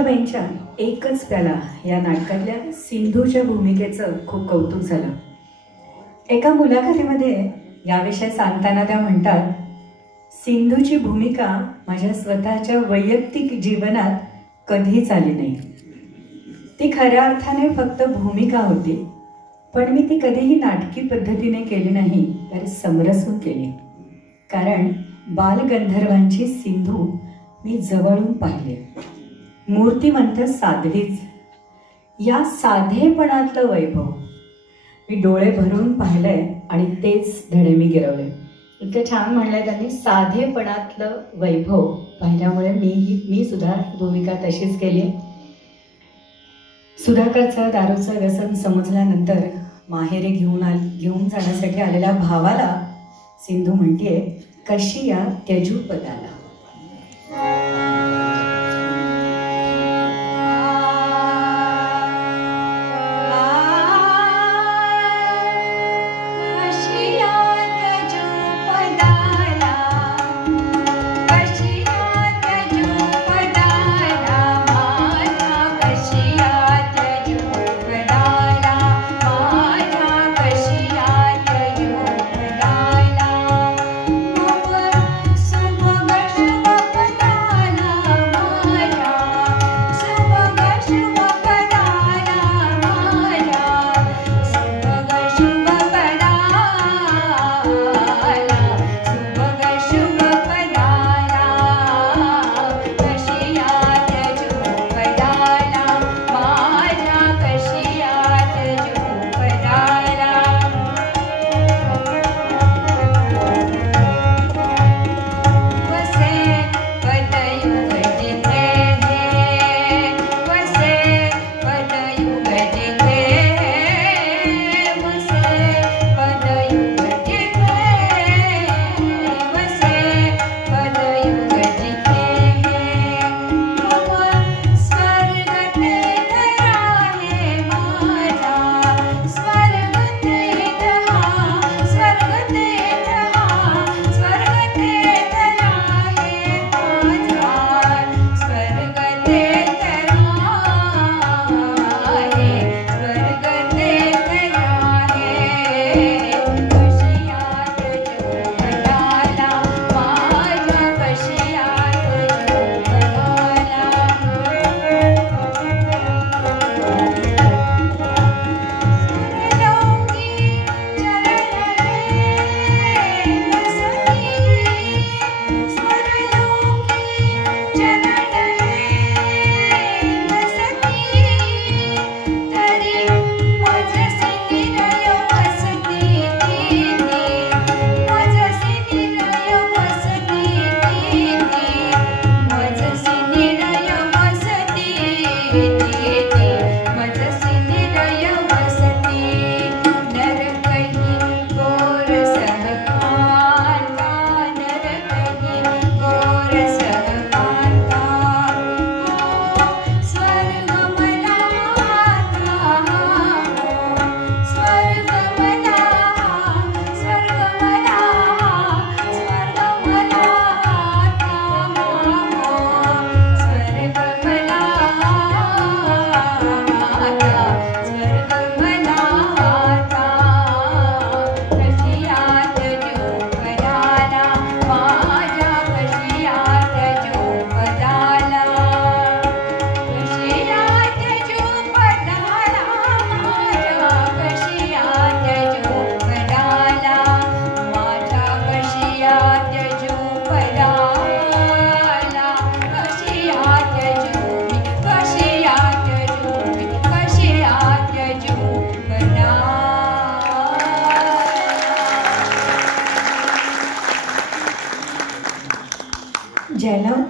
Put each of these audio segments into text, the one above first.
बाईंच्या एकच प्याला या नाटकातल्या सिंधूच्या भूमिकेचं खूप कौतुक झालं। एका मुलाखतीमध्ये याविषयी सांगताना त्या म्हणतात, सिंधूची भूमिका माझ्या स्वतःच्या वैयक्तिक जीवनात कधीच आली नाही। ती खऱ्या अर्थाने फक्त भूमिका होती, पण मी ती कधीही नाटकी पद्धतीने केली नाही, तर समरसून केली। कारण बालगंधर्वांची सिंधू मी जवळून पाहिली। मूर्तिमंत साध्वीच, या साधेपणातलं वैभव मी डोळे भरून पाहिलंय आणि तेच धडे मी गिरवले। इतकं छान म्हणलंय त्यांनी, साधेपणातलं वैभव पाहिल्यामुळे मी सुद्धा भूमिका तशीच केली। सुधाकरचं दारूचं व्यसन समजल्यानंतर माहेरी घेऊन जाण्यासाठी आलेल्या भावाला सिंधू म्हणतीये, कशी या त्यजू पदाला।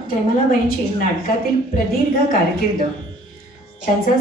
जयमलाबाईंची नाटकातील प्रदीर्घ कारकीर्द त्यांचा